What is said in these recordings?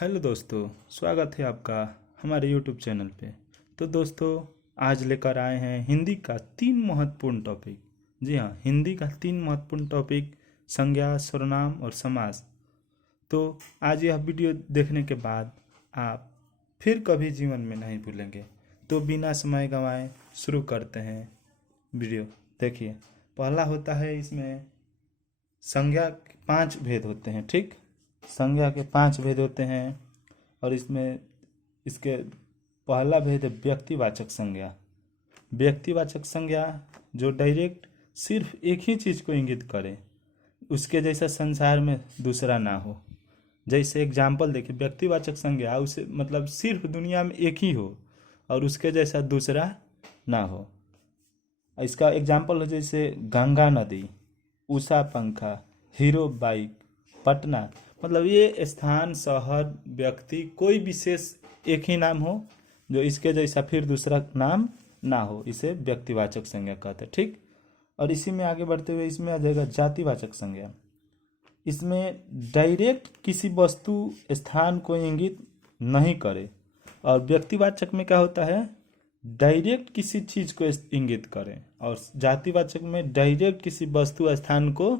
Hello दोस्तों, स्वागत है आपका हमारे यूट्यूब चैनल पे। तो दोस्तों, आज लेकर आए हैं हिंदी का 3 महत्वपूर्ण टॉपिक। जी हाँ, हिंदी का 3 महत्वपूर्ण टॉपिक संज्ञा, सर्वनाम और समास। तो आज यह वीडियो देखने के बाद आप फिर कभी जीवन में नहीं भूलेंगे। तो बिना समय गंवाए शुरू करते हैं वीडियो। देखिए, पहला होता है इसमें संज्ञा के 5 भेद होते हैं। ठीक, संज्ञा के 5 भेद होते हैं और इसमें इसके पहला भेद है व्यक्तिवाचक संज्ञा। व्यक्तिवाचक संज्ञा जो डायरेक्ट सिर्फ एक ही चीज़ को इंगित करे, उसके जैसा संसार में दूसरा ना हो। जैसे एग्जाम्पल देखिए, व्यक्तिवाचक संज्ञा उसे मतलब सिर्फ दुनिया में एक ही हो और उसके जैसा दूसरा ना हो। इसका एग्जाम्पल हो जैसे गंगा नदी, उषा पंखा, हीरो बाइक, पटना। मतलब ये स्थान, शहर, व्यक्ति, कोई विशेष एक ही नाम हो जो इसके जैसा फिर दूसरा नाम ना हो, इसे व्यक्तिवाचक संज्ञा कहते हैं। ठीक, और इसी में आगे बढ़ते हुए इसमें आ जाएगा जातिवाचक संज्ञा। इसमें डायरेक्ट किसी वस्तु, स्थान को इंगित नहीं करे। और व्यक्तिवाचक में क्या होता है, डायरेक्ट किसी चीज को इंगित करें। और जातिवाचक में डायरेक्ट किसी वस्तु, स्थान को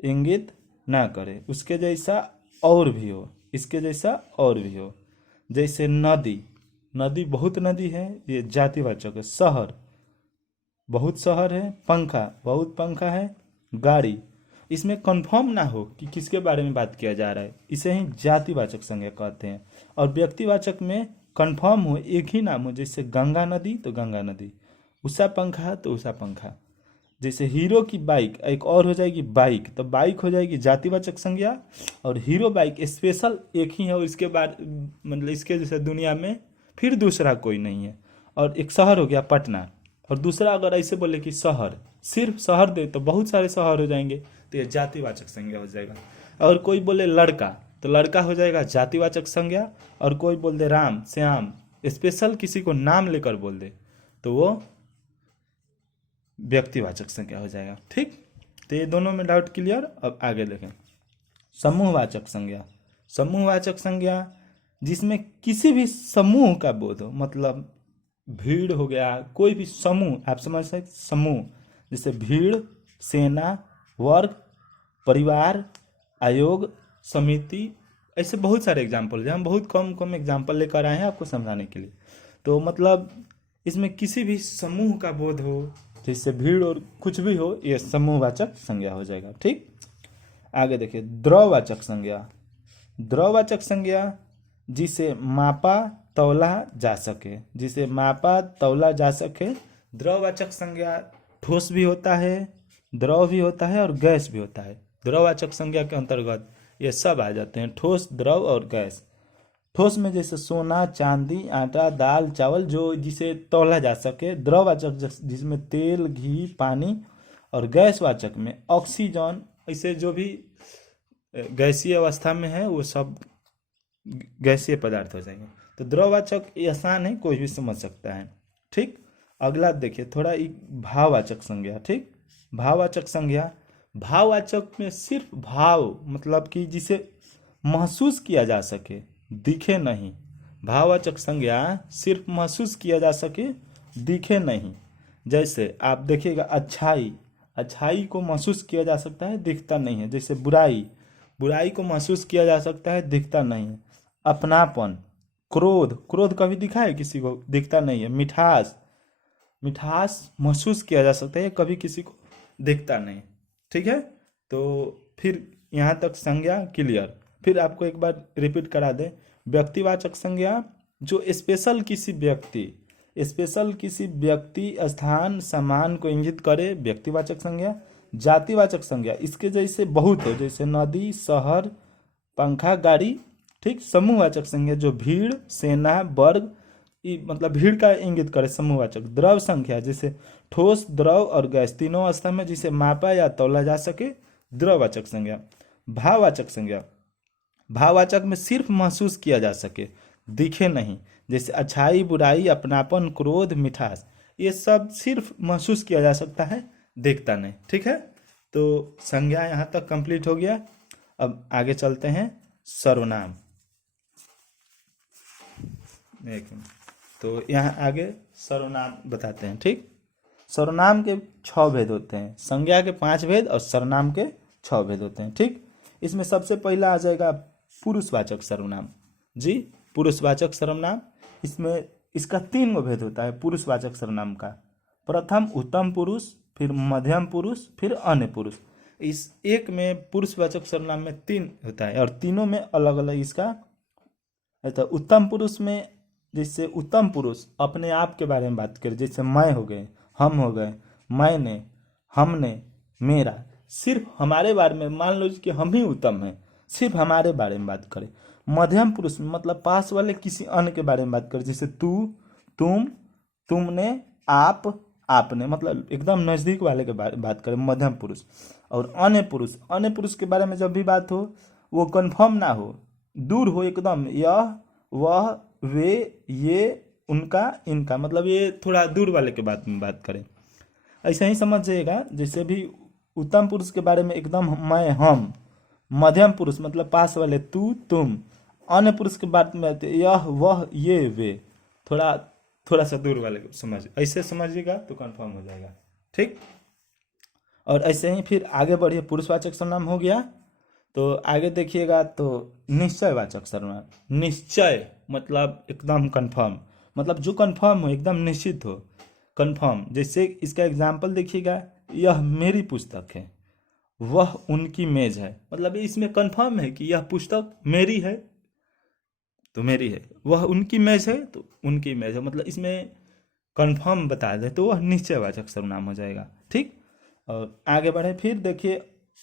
इंगित ना करे, उसके जैसा और भी हो, इसके जैसा और भी हो। जैसे नदी, नदी बहुत नदी है, ये जातिवाचक है। शहर, बहुत शहर है। पंखा, बहुत पंखा है। गाड़ी, इसमें कंफर्म ना हो कि किसके बारे में बात किया जा रहा है, इसे ही जातिवाचक संज्ञा कहते हैं। और व्यक्तिवाचक में कंफर्म हो, एक ही नाम हो, जैसे गंगा नदी तो गंगा नदी, उषा पंखा तो उषा पंखा। जैसे हीरो की बाइक एक और हो जाएगी बाइक, तो बाइक हो जाएगी जातिवाचक संज्ञा। और हीरो बाइक स्पेशल एक ही है और इसके बाद मतलब इसके जैसे दुनिया में फिर दूसरा कोई नहीं है। और एक शहर हो गया पटना, और दूसरा अगर ऐसे बोले कि शहर, सिर्फ शहर दे तो बहुत सारे शहर हो जाएंगे, तो ये जातिवाचक संज्ञा हो जाएगा। और कोई बोले लड़का, तो लड़का हो जाएगा जातिवाचक संज्ञा। और कोई बोल दे राम, श्याम, स्पेशल किसी को नाम लेकर बोल दे, तो वो व्यक्तिवाचक संज्ञा हो जाएगा। ठीक, तो ये दोनों में डाउट क्लियर। अब आगे देखें समूहवाचक संज्ञा। समूहवाचक संज्ञा जिसमें किसी भी समूह का बोध हो, मतलब भीड़ हो गया, कोई भी समूह, आप समझ सकते समूह, जैसे भीड़, सेना, वर्ग, परिवार, आयोग, समिति, ऐसे बहुत सारे एग्जाम्पल हैं। हम बहुत कम कम एग्जाम्पल लेकर आए हैं आपको समझाने के लिए। तो मतलब इसमें किसी भी समूह का बोध हो, जैसे भीड़ और कुछ भी हो, ये समूहवाचक संज्ञा हो जाएगा। ठीक, आगे देखिए द्रववाचक संज्ञा। द्रववाचक संज्ञा जिसे मापा तौला जा सके, जिसे मापा तौला जा सके। द्रववाचक संज्ञा ठोस भी होता है, द्रव भी होता है और गैस भी होता है। द्रववाचक संज्ञा के अंतर्गत ये सब आ जाते हैं, ठोस, द्रव और गैस। ठोस में जैसे सोना, चांदी, आटा, दाल, चावल, जो जिसे तौला जा सके। द्रववाचक जिसमें तेल, घी, पानी। और गैसवाचक में ऑक्सीजन, ऐसे जो भी गैसीय अवस्था में है वो सब गैसीय पदार्थ हो जाएंगे। तो द्रववाचक ये आसान है, कोई भी समझ सकता है। ठीक, अगला देखिए थोड़ा भाववाचक संज्ञा। ठीक, भाववाचक संज्ञा, भाववाचक में सिर्फ भाव, मतलब कि जिसे महसूस किया जा सके, दिखे नहीं। भाववाचक संज्ञा सिर्फ महसूस किया जा सके, दिखे नहीं। जैसे आप देखिएगा अच्छाई, अच्छाई को महसूस किया जा सकता है, दिखता नहीं है। जैसे बुराई, बुराई को महसूस किया जा सकता है, दिखता नहीं है। अपनापन, क्रोध, क्रोध कभी दिखा है किसी को, दिखता नहीं है। मिठास, मिठास महसूस किया जा सकता है, कभी किसी को दिखता नहीं। ठीक है, तो फिर यहाँ तक संज्ञा क्लियर। फिर आपको एक बार रिपीट करा दे, व्यक्तिवाचक संज्ञा जो स्पेशल किसी व्यक्ति, स्पेशल किसी व्यक्ति, स्थान, सामान को इंगित करे, व्यक्तिवाचक संज्ञा। जातिवाचक संज्ञा इसके जैसे बहुत हो, जैसे नदी, शहर, पंखा, गाड़ी। ठीक, समूहवाचक संज्ञा जो भीड़, सेना, वर्ग, मतलब भीड़ का इंगित करे, समूहवाचक। द्रव संख्या जैसे ठोस, द्रव और गैस, तीनों अवस्था में जिसे मापा या तौला जा सके, द्रववाचक संज्ञा। भाववाचक संज्ञा, भाववाचक में सिर्फ महसूस किया जा सके, दिखे नहीं। जैसे अच्छाई, बुराई, अपनापन, क्रोध, मिठास, ये सब सिर्फ महसूस किया जा सकता है, दिखता नहीं। ठीक है, तो संज्ञा यहाँ तक कंप्लीट हो गया। अब आगे चलते हैं सर्वनाम। एक मिनट। तो यहाँ आगे सर्वनाम बताते हैं, ठीक। सर्वनाम के 6 भेद होते हैं, संज्ञा के 5 भेद और सर्वनाम के 6 भेद होते हैं, ठीक। इसमें सबसे पहला आ जाएगा पुरुषवाचक सर्वनाम। जी, पुरुषवाचक सर्वनाम। इसमें इसका 3 गो भेद होता है पुरुषवाचक सर्वनाम का। प्रथम उत्तम पुरुष, फिर मध्यम पुरुष, फिर अन्य पुरुष। इस एक में पुरुषवाचक सर्वनाम में 3 होता है और तीनों में अलग अलग इसका। तो उत्तम पुरुष में जैसे उत्तम पुरुष अपने आप के बारे में बात करे, जैसे मैं हो गए, हम हो गए, मैंने, हमने, मेरा, सिर्फ हमारे बारे में, मान लो कि हम ही उत्तम हैं, सिर्फ हमारे बारे में बात करें। मध्यम पुरुष में मतलब पास वाले किसी अन्य के बारे में बात करें, जैसे तू, तुम, तुमने, आप, आपने, मतलब एकदम नज़दीक वाले के बारे में बात करें, मध्यम पुरुष। और अन्य पुरुष के बारे में जब भी बात हो वो कन्फर्म ना हो, दूर हो एकदम, यह, वह, वे, ये, उनका, इनका, मतलब ये थोड़ा दूर वाले के बात में बात करें। ऐसा ही समझिएगा, जैसे भी उत्तम पुरुष के बारे में एकदम मैं, हम। मध्यम पुरुष मतलब पास वाले तू, तुम। अन्य पुरुष के बारे में यह, वह, ये, वे, थोड़ा थोड़ा सा दूर वाले को समझ, ऐसे समझिएगा तो कंफर्म हो जाएगा, ठीक। और ऐसे ही फिर आगे बढ़िए, पुरुषवाचक सर्वनाम हो गया। तो आगे देखिएगा तो निश्चयवाचक सर्वनाम। निश्चय मतलब एकदम कंफर्म, मतलब जो कंफर्म हो, एकदम निश्चित हो, कंफर्म। जैसे इसका एग्जाम्पल देखिएगा, यह मेरी पुस्तक है, वह उनकी मेज है, मतलब इसमें कंफर्म है कि यह पुस्तक मेरी है तो मेरी है, वह उनकी मेज है तो उनकी मेज है, मतलब इसमें कंफर्म बता दे तो वह निश्चयवाचक सर्वनाम हो जाएगा, ठीक। और आगे बढ़े, फिर देखिए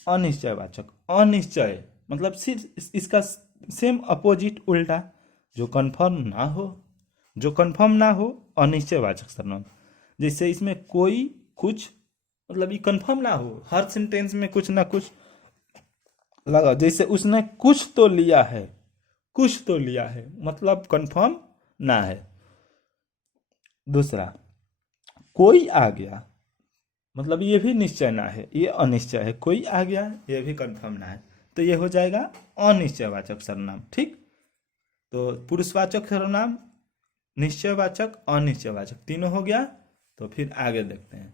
अनिश्चयवाचक। अनिश्चय मतलब सिर्फ इसका सेम अपोजिट, उल्टा, जो कंफर्म ना हो, जो कंफर्म ना हो, अनिश्चयवाचक सर्वनाम। जैसे इसमें कोई, कुछ, मतलब ये कंफर्म ना हो, हर सेंटेंस में कुछ ना कुछ लगा, जैसे उसने कुछ तो लिया है, कुछ तो लिया है, मतलब कंफर्म ना है। दूसरा, कोई आ गया, मतलब ये भी निश्चय ना है, ये अनिश्चय है, कोई आ गया ये भी कंफर्म ना है, तो ये हो जाएगा अनिश्चयवाचक सर्वनाम, ठीक। तो पुरुषवाचक सर्वनाम, निश्चयवाचक, अनिश्चयवाचक, तीनों हो गया। तो फिर आगे देखते हैं,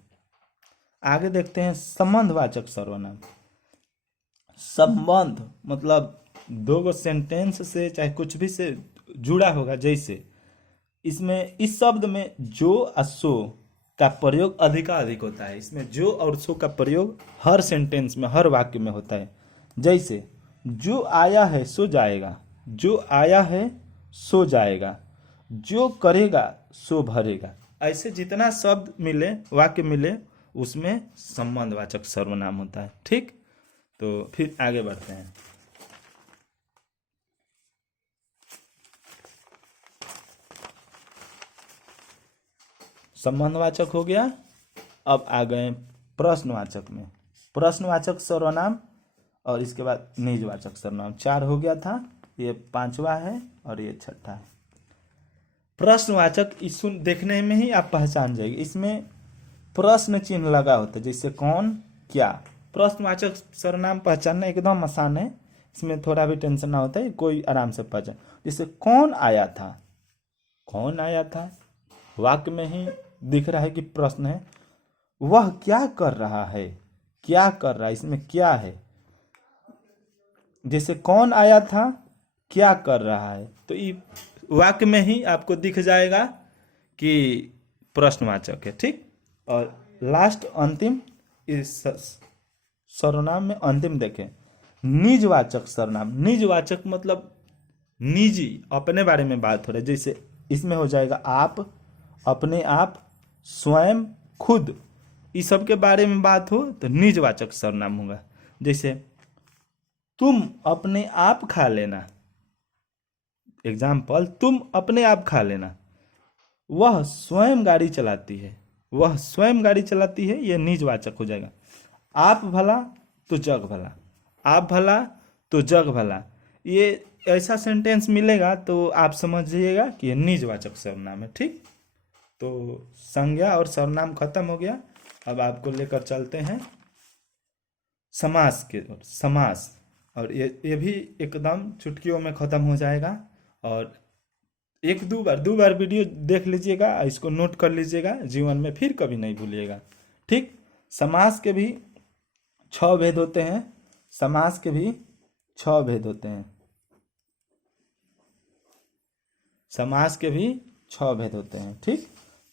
आगे देखते हैं संबंधवाचक सर्वनाम। संबंध मतलब 2 गो सेंटेंस से चाहे कुछ भी से जुड़ा होगा, जैसे इसमें इस शब्द में जो और सो का प्रयोग अधिकाधिक होता है। इसमें जो और सो का प्रयोग हर सेंटेंस में, हर वाक्य में होता है। जैसे जो आया है सो जाएगा, जो आया है सो जाएगा, जो करेगा सो भरेगा। ऐसे जितना शब्द मिले, वाक्य मिले, उसमें संबंधवाचक सर्वनाम होता है, ठीक। तो फिर आगे बढ़ते हैं। संबंधवाचक हो गया। अब आ गए प्रश्नवाचक में। प्रश्नवाचक सर्वनाम और इसके बाद निजवाचक सर्वनाम, 4 हो गया था, ये 5वां है और ये 6ठा है। प्रश्नवाचक इस देखने में ही आप पहचान जाएंगे, इसमें प्रश्न चिन्ह लगा होता है, जैसे कौन, क्या। प्रश्नवाचक सर्वनाम पहचानना एकदम आसान है, इसमें थोड़ा भी टेंशन ना होता है, कोई आराम से पहचान। जैसे कौन आया था, कौन आया था, वाक्य में ही दिख रहा है कि प्रश्न है। वह क्या कर रहा है, क्या कर रहा है, इसमें क्या है। जैसे कौन आया था, क्या कर रहा है, तो ये वाक्य में ही आपको दिख जाएगा कि प्रश्नवाचक है, ठीक। और लास्ट अंतिम इस सर्वनाम में अंतिम देखें, निजवाचक सर्वनाम। निजवाचक मतलब निजी, अपने बारे में बात हो रही है, जैसे इसमें हो जाएगा आप, अपने आप, स्वयं, खुद, इस सब के बारे में बात हो तो निजवाचक सर्वनाम होगा। जैसे तुम अपने आप खा लेना, एग्जाम्पल, तुम अपने आप खा लेना। वह स्वयं गाड़ी चलाती है, वह स्वयं गाड़ी चलाती है, यह निजवाचक हो जाएगा। आप भला तो जग भला, आप भला तो जग भला, ये ऐसा सेंटेंस मिलेगा तो आप समझिएगा कि ये निजवाचक सर्वनाम है, ठीक। तो संज्ञा और सर्वनाम खत्म हो गया। अब आपको लेकर चलते हैं समास के ओर। समास, और ये भी एकदम चुटकियों में खत्म हो जाएगा। और एक दो बार वीडियो देख लीजिएगा, इसको नोट कर लीजिएगा, जीवन में फिर कभी नहीं भूलिएगा। ठीक। समास के भी 6 भेद होते हैं। समास के भी 6 भेद होते हैं। समास के भी 6 भेद होते हैं। ठीक।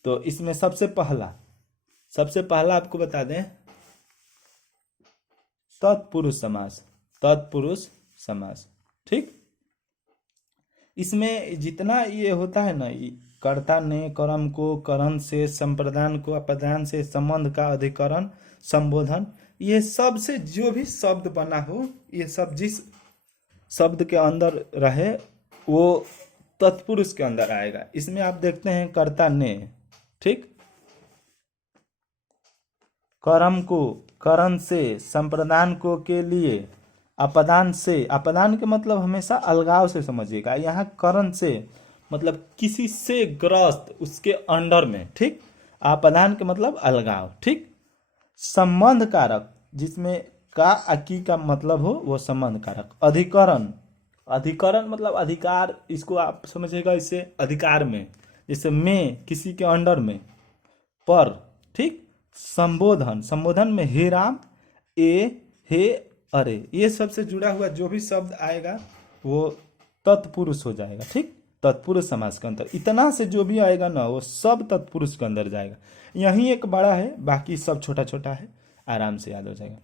तो इसमें सबसे पहला आपको बता दें, तत्पुरुष समास। तत्पुरुष समास। ठीक। इसमें जितना ये होता है ना, कर्ता ने कर्म को, करण से, संप्रदान को, अपदान से, संबंध का अधिकरण, संबोधन, ये सब से जो भी शब्द बना हो, ये सब जिस शब्द के अंदर रहे वो तत्पुरुष के अंदर आएगा। इसमें आप देखते हैं कर्ता ने, ठीक, कर्म को, करण से, संप्रदान को, के लिए, अपदान से। अपदान के मतलब हमेशा अलगाव से समझिएगा। यहाँ करण से मतलब किसी से ग्रस्त, उसके अंडर में। ठीक। अपदान के मतलब अलगाव। ठीक। संबंध कारक, जिसमें का अकी का मतलब हो वो संबंध कारक। अधिकरण, अधिकरण मतलब अधिकार, इसको आप समझिएगा इससे अधिकार में, जैसे में किसी के अंडर में, पर। ठीक। संबोधन, संबोधन में हे राम, ए, हे, अरे, ये सब से जुड़ा हुआ जो भी शब्द आएगा वो तत्पुरुष हो जाएगा। ठीक। तत्पुरुष समास के अंदर इतना से जो भी आएगा ना वो सब तत्पुरुष के अंदर जाएगा। यही एक बड़ा है, बाकी सब छोटा छोटा है, आराम से याद हो जाएगा।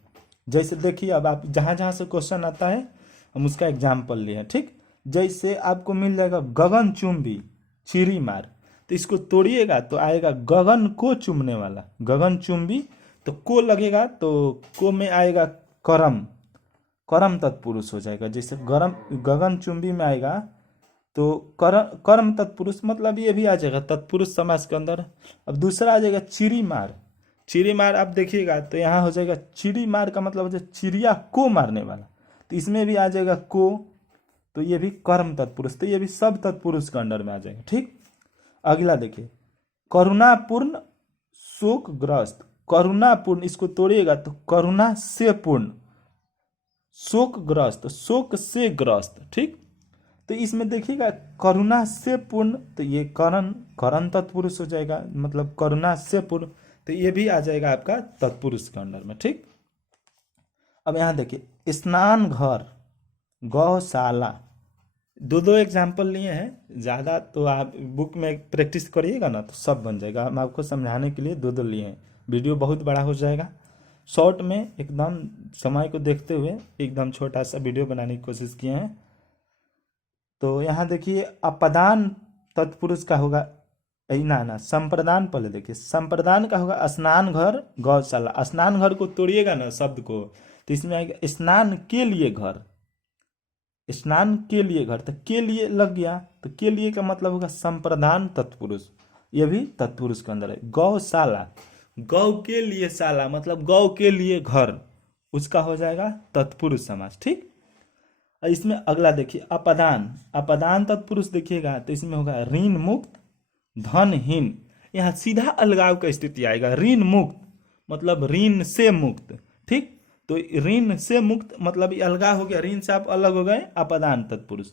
जैसे देखिए, अब आप जहाँ जहाँ से क्वेश्चन आता है हम उसका एग्जाम्पल लिए हैं। ठीक। जैसे आपको मिल जाएगा गगन चुंबी चिरी मार, तो इसको तोड़िएगा तो आएगा गगन को चुमने वाला। गगन चुंबी, तो को लगेगा तो को में आएगा करम, कर्म तत्पुरुष हो जाएगा। जैसे गगन चुंबी में आएगा तो कर्म तत्पुरुष, मतलब ये भी आ जाएगा तत्पुरुष समास के अंदर। अब दूसरा आ जाएगा चिरी मार। चिरी मार आप देखिएगा तो यहाँ हो जाएगा चिड़ी मार का मतलब हो जाए चिड़िया को मारने वाला, तो इसमें भी आ जाएगा को, तो ये भी कर्म तत्पुरुष, तो ये भी सब तत्पुरुष के अंडर में आ जाएगा। ठीक। अगला देखिए, करुणापूर्ण शोकग्रस्त। करुणापूर्ण, इसको तोड़िएगा तो करुणा से पूर्ण, शोकग्रस्त, शोक से ग्रस्त। ठीक। तो इसमें देखिएगा करुणा से पूर्ण, तो ये करण तत्पुरुष हो जाएगा, मतलब करुणा से पूर्ण, तो ये भी आ जाएगा आपका तत्पुरुष के अंडर में। ठीक। अब यहाँ देखिए, स्नान घर, गौशाला, दो एग्जाम्पल लिए हैं। ज़्यादा तो आप बुक में प्रैक्टिस करिएगा ना तो सब बन जाएगा। हम आपको समझाने के लिए दो लिए हैं, वीडियो बहुत बड़ा हो जाएगा। शॉर्ट में एकदम समय को देखते हुए एकदम छोटा सा वीडियो बनाने की कोशिश किए हैं। तो यहाँ देखिए, अपदान तत्पुरुष का होगा, ना संप्रदान पहले देखिए, संप्रदान का होगा स्नान घर गौशाला। स्नान घर को तोड़िएगा ना शब्द को तो इसमें आएगा स्नान के लिए घर, स्नान के लिए घर, तो के लिए लग गया, तो के लिए का मतलब होगा संप्रदान तत्पुरुष, ये भी तत्पुरुष के अंदर है। गौशाला, गौ के लिए शाला मतलब गौ के लिए घर, उसका हो जाएगा तत्पुरुष समास। ठीक। इसमें अगला देखिए, अपदान, अपदान तत्पुरुष देखिएगा तो इसमें होगा ऋण मुक्त धनहीन। यहाँ सीधा अलगाव का स्थिति आएगा। ऋण मुक्त मतलब ऋण से मुक्त। ठीक। तो ऋण से मुक्त मतलब ये अलगाव हो गया, ऋण से आप अलग हो गए, अपदान तत्पुरुष।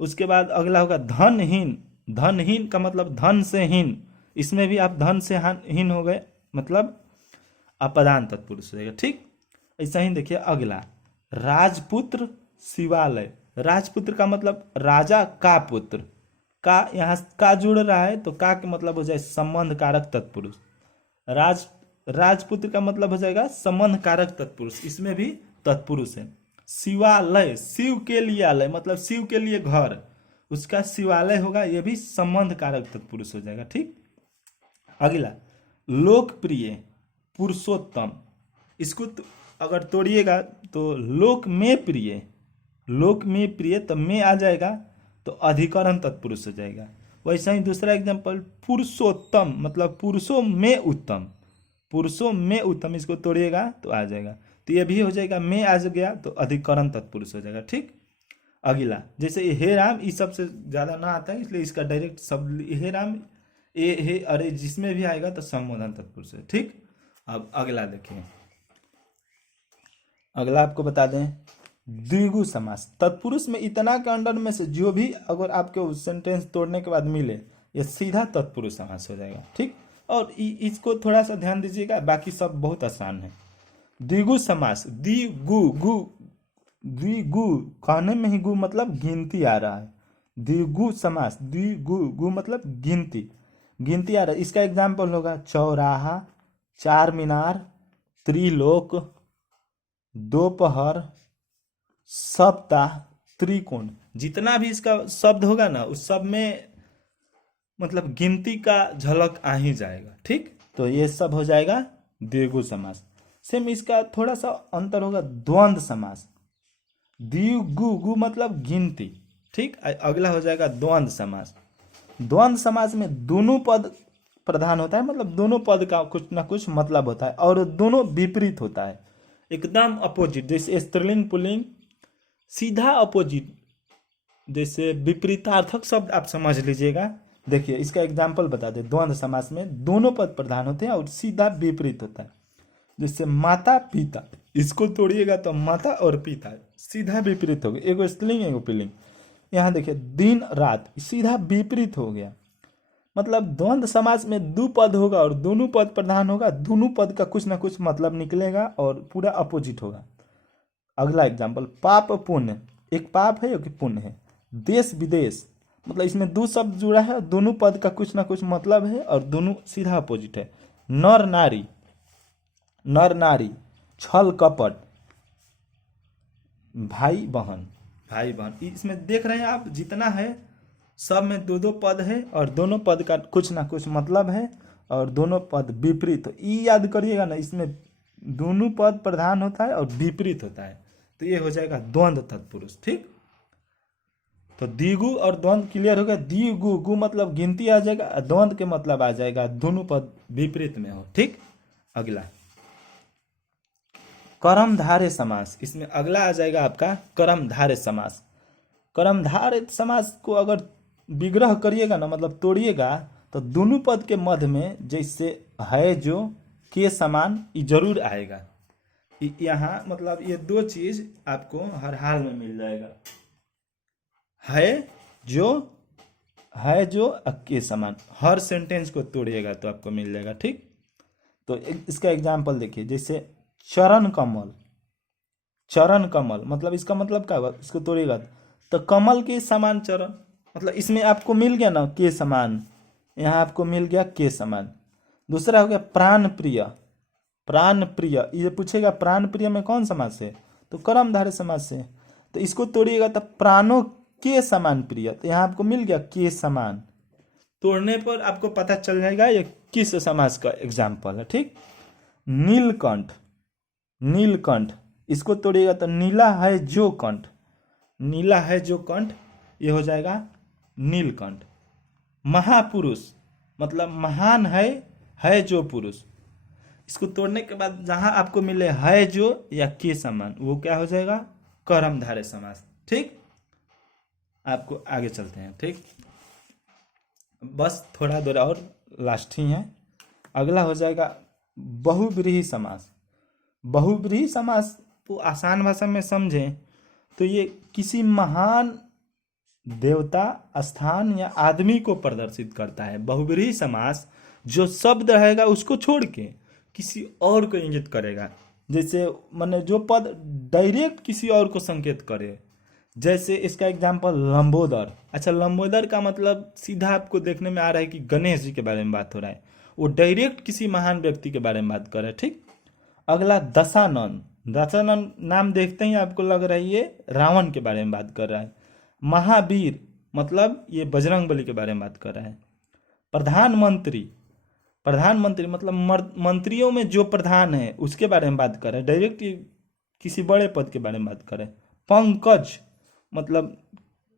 उसके बाद अगला होगा धनहीन। धनहीन का मतलब धन से हीन, इसमें भी आप धन से हीन हो गए, मतलब अपदान तत्पुरुष हो जाएगा। ठीक। ऐसा ही देखिए अगला, राजपुत्र शिवालय। राजपुत्र का मतलब राजा का पुत्र, का यहाँ का जुड़ रहा है तो का के मतलब हो जाए संबंध कारक तत्पुरुष। राजपुत्र का मतलब हो जाएगा संबंध कारक तत्पुरुष, इसमें भी तत्पुरुष है। शिवालय, शिव के लिए आलय मतलब शिव के लिए घर, उसका शिवालय होगा, यह भी संबंध कारक तत्पुरुष हो जाएगा। ठीक। अगला, लोकप्रिय पुरुषोत्तम, इसको अगर तोड़िएगा तो लोक में प्रिय, लोक में प्रिय, तो में आ जाएगा तो अधिकरण तत्पुरुष हो जाएगा। वैसा ही दूसरा एग्जाम्पल, पुरुषोत्तम मतलब पुरुषों में उत्तम, पुरुषों में उत्तम, इसको तोड़िएगा तो आ जाएगा, तो ये भी हो जाएगा, में आ गया तो अधिकरण तत्पुरुष हो जाएगा। ठीक। अगला, जैसे हे राम, इस सबसे ज़्यादा ना आता है इसलिए इसका डायरेक्ट शब्द हे राम, ए, हे, अरे, जिसमें भी आएगा तो संबोधन तत्पुरुष है। ठीक। अब अगला देखिए, अगला आपको बता दें, द्विगु समास तत्पुरुष में इतना के अंडर में से जो भी अगर आपके सेंटेंस तोड़ने के बाद मिले ये सीधा तत्पुरुष समास हो जाएगा। ठीक, और इसको थोड़ा सा ध्यान दीजिएगा, बाकी सब बहुत आसान है। द्विगु समास, द्विगु कहने में ही गु मतलब गिनती आ रहा है। द्विगु समास, द्विगु मतलब गिनती आ रहा है। इसका एग्जाम्पल होगा चौराहा, चार मीनार, त्रिलोक, दोपहर, सप्ताह, त्रिकोण। जितना भी इसका शब्द होगा ना उस सब में मतलब गिनती का झलक आ ही जाएगा। ठीक, तो ये सब हो जाएगा द्विगु समास। सेम इसका थोड़ा सा अंतर होगा द्वंद्व समास। द्विगु मतलब गिनती। ठीक, अगला हो जाएगा द्वंद्व समास। द्वंद्व समास में दोनों पद प्रधान होता है, मतलब दोनों पद का कुछ ना कुछ मतलब होता है और दोनों विपरीत होता है, एकदम अपोजिट। जैसे स्त्रीलिंग पुल्लिंग सीधा अपोजिट, जैसे विपरीतार्थक शब्द आप समझ लीजिएगा। देखिए इसका एग्जाम्पल बता दे। द्वंद्व समास में दोनों पद प्रधान होते हैं और सीधा विपरीत होता है। जैसे माता पिता, इसको तोड़िएगा तो माता और पिता सीधा विपरीत हो गया, एगो स्त्रीलिंग एगो पुल्लिंग। यहाँ देखिए दिन रात, सीधा विपरीत हो गया। मतलब द्वंद्व समास में दो पद होगा और दोनों पद प्रधान होगा, दोनों पद का कुछ ना कुछ मतलब निकलेगा और पूरा अपोजिट होगा। अगला एग्जाम्पल पाप पुण्य, एक पाप है एक पुण्य है। देश विदेश, मतलब इसमें दो शब्द जुड़ा है, दोनों पद का कुछ ना कुछ मतलब है और दोनों सीधा अपोजिट है। नर नारी, नर नारी, छल कपट, भाई बहन, भाई बहन। इसमें देख रहे हैं आप जितना है सब में दो दो पद है और दोनों पद का कुछ ना कुछ मतलब है और दोनों पद विपरीत। ई याद करिएगा ना, इसमें दोनों पद प्रधान होता है और विपरीत होता है, तो ये हो जाएगा द्वंद्व तत्पुरुष। ठीक, तो द्विगु और द्वंद्व क्लियर हो गया। द्विगु गु मतलब गिनती आ जाएगा, द्वंद्व के मतलब आ जाएगा दोनों पद विपरीत में हो। ठीक, अगला कर्मधारय समास। इसमें अगला आ जाएगा आपका कर्मधारय समास। कर्मधारय समास को अगर विग्रह करिएगा ना, मतलब तोड़िएगा, तो दोनों पद के मध्य में जैसे है जो के समान ये जरूर आएगा। यहाँ मतलब ये दो चीज आपको हर हाल में मिल जाएगा, है जो के समान। हर सेंटेंस को तोड़िएगा तो आपको मिल जाएगा। ठीक, तो इसका एग्जाम्पल देखिए, जैसे चरण कमल, चरण कमल मतलब इसका मतलब क्या हुआ, इसको तोड़िएगा तो कमल के समान चरण, मतलब इसमें आपको मिल गया ना के समान, यहाँ आपको मिल गया के समान। दूसरा हो गया प्राण प्रिय, प्राण प्रिय, ये पूछेगा प्राण प्रिय में कौन समास है, तो कर्मधारय समास है। तो इसको तोड़िएगा तो प्राणों के समान प्रिय, तो यहाँ आपको मिल गया के समान। तोड़ने पर आपको पता चल जाएगा ये किस समास का एग्जाम्पल है। ठीक, नीलकंठ, नीलकंठ, इसको तोड़िएगा तो नीला है जो कंठ, नीला है जो कंठ, ये हो जाएगा नीलकंठ। महापुरुष मतलब महान है जो पुरुष, इसको तोड़ने के बाद जहां आपको मिले है जो या के समान, वो क्या हो जाएगा कर्मधारय समास। ठीक, आपको आगे चलते हैं। ठीक, बस थोड़ा देर और लास्ट ही है। अगला हो जाएगा बहुव्रीहि समास। बहुव्रीहि समास तो आसान भाषा में समझें तो ये किसी महान देवता, स्थान या आदमी को प्रदर्शित करता है। बहुव्रीहि समास जो शब्द रहेगा उसको छोड़ के किसी और को इंगित करेगा। जैसे माने जो पद डायरेक्ट किसी और को संकेत करे, जैसे इसका एग्जाम्पल लंबोदर। अच्छा, लंबोदर का मतलब सीधा आपको देखने में आ रहा है कि गणेश जी के बारे में बात हो रहा है, वो डायरेक्ट किसी महान व्यक्ति के बारे में बात कर रहा है। ठीक, अगला दशानन, दशानन नाम देखते ही आपको लग रहा है ये रावण के बारे में बात कर रहा है। महावीर मतलब ये बजरंगबली के बारे में बात कर रहा है। प्रधानमंत्री, प्रधानमंत्री मतलब मंत्रियों में जो प्रधान है उसके बारे में बात कर रहा है, डायरेक्ट किसी बड़े पद के बारे में बात कर रहा है। पंकज मतलब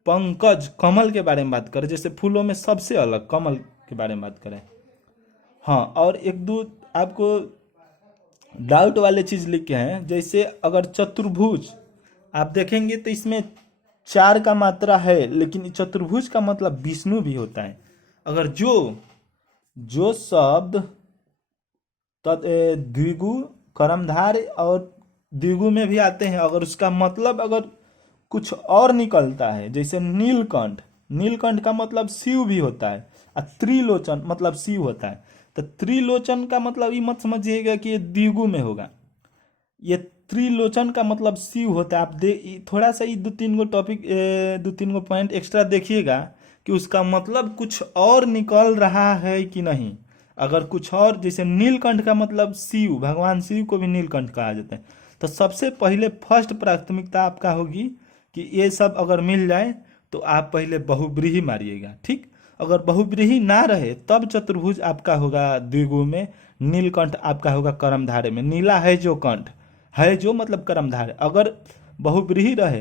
पंकज कमल के बारे में बात कर रहे, जैसे फूलों में सबसे अलग कमल के बारे में बात करें। हाँ, और एक दो आपको डाउट वाले चीज लिखे हैं, जैसे अगर चतुर्भुज आप देखेंगे तो इसमें 4 का मात्रा है, लेकिन चतुर्भुज का मतलब विष्णु भी होता है। अगर जो शब्द द्विगु कर्मधारय और द्विगु में भी आते हैं, अगर उसका मतलब अगर कुछ और निकलता है, जैसे नीलकंठ, नीलकंठ का मतलब शिव भी होता है, और त्रिलोचन मतलब शिव होता है। तो त्रिलोचन का मतलब ये मत समझिएगा कि ये द्विगु में होगा, ये त्रिलोचन का मतलब शिव होता है। आप थोड़ा सा ये 2-3 गो टॉपिक, 2-3 गो पॉइंट एक्स्ट्रा देखिएगा कि उसका मतलब कुछ और निकल रहा है कि नहीं। अगर कुछ और, जैसे नीलकंठ का मतलब शिव, भगवान शिव को भी नीलकंठ कहा जाता है, तो सबसे पहले फर्स्ट प्राथमिकता आपका होगी कि ये सब अगर मिल जाए तो आप पहले बहुब्रीही मारिएगा, ठीक। अगर बहुब्रीही ना रहे तब चतुर्भुज आपका होगा द्विगु में, नीलकंठ आपका होगा कर्मधारय में। नीला है जो कंठ है जो मतलब कर्मधारय, अगर बहुब्रीही रहे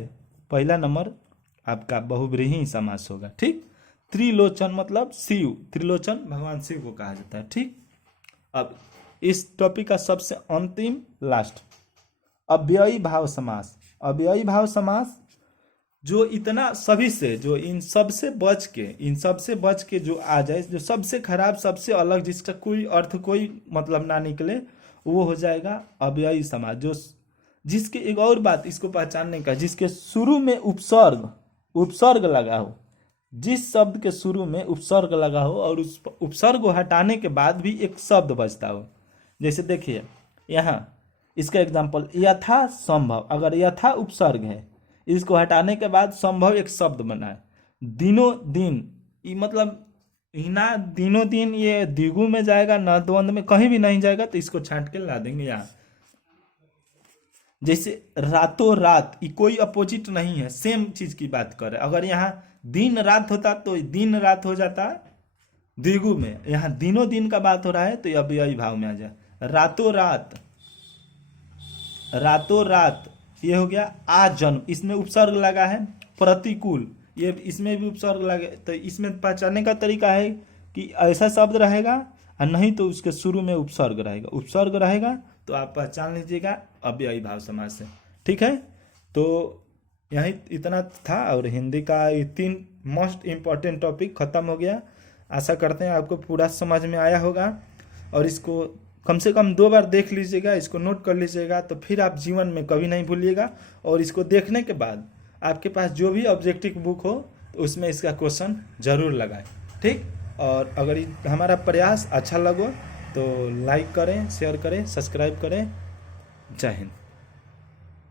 पहला नंबर आपका बहुब्रीही समास होगा, ठीक। त्रिलोचन मतलब शिव, त्रिलोचन भगवान शिव को कहा जाता है, ठीक। अब इस टॉपिक का सबसे अंतिम लास्ट, अव्ययी भाव समास। अव्ययी भाव समास जो इतना सभी से, जो इन सब से बच के, इन सब से बच के जो आ जाए, जो सबसे खराब, सबसे अलग, जिसका कोई अर्थ कोई मतलब ना निकले, वो हो जाएगा अव्ययी समास। जो जिसके, एक और बात इसको पहचानने का, जिसके शुरू में उपसर्ग उपसर्ग लगा हो, जिस शब्द के शुरू में उपसर्ग लगा हो और उस उपसर्ग को हटाने के बाद भी एक शब्द बचता हो। जैसे देखिए यहाँ इसका एग्जाम्पल, यथा संभव, अगर यथा उपसर्ग है, इसको हटाने के बाद संभव एक शब्द बना है। दिनों दिन, ये मतलब ना दिनों दिन ये द्विगु में जाएगा ना द्वंद में, कहीं भी नहीं जाएगा, तो इसको छांट के ला देंगे यहाँ। जैसे रातों रात, ये कोई अपोजिट नहीं है, सेम चीज की बात कर रहे हैं। अगर यहाँ दिन रात होता तो दिन रात हो जाता द्विगु में, यहाँ दिनों दिन का बात हो रहा है तो ये अव्ययी भाव में आ जाए। रातों रात, रातों रात ये हो गया। आज जन्म, इसमें उपसर्ग लगा है। प्रतिकूल, ये इसमें भी उपसर्ग लगे, तो इसमें पहचानने का तरीका है कि ऐसा शब्द रहेगा और नहीं तो उसके शुरू में उपसर्ग रहेगा, उपसर्ग रहेगा तो आप पहचान लीजिएगा अव्ययी भाव समास से, ठीक है। तो यही इतना था, और हिंदी का ये 3 मोस्ट इम्पॉर्टेंट टॉपिक खत्म हो गया। आशा करते हैं आपको पूरा समझ में आया होगा, और इसको कम से कम 2 बार देख लीजिएगा, इसको नोट कर लीजिएगा, तो फिर आप जीवन में कभी नहीं भूलिएगा। और इसको देखने के बाद आपके पास जो भी ऑब्जेक्टिव बुक हो तो उसमें इसका क्वेश्चन जरूर लगाएं, ठीक। और अगर हमारा प्रयास अच्छा लगो तो लाइक करें, शेयर करें, सब्सक्राइब करें। जय हिंद।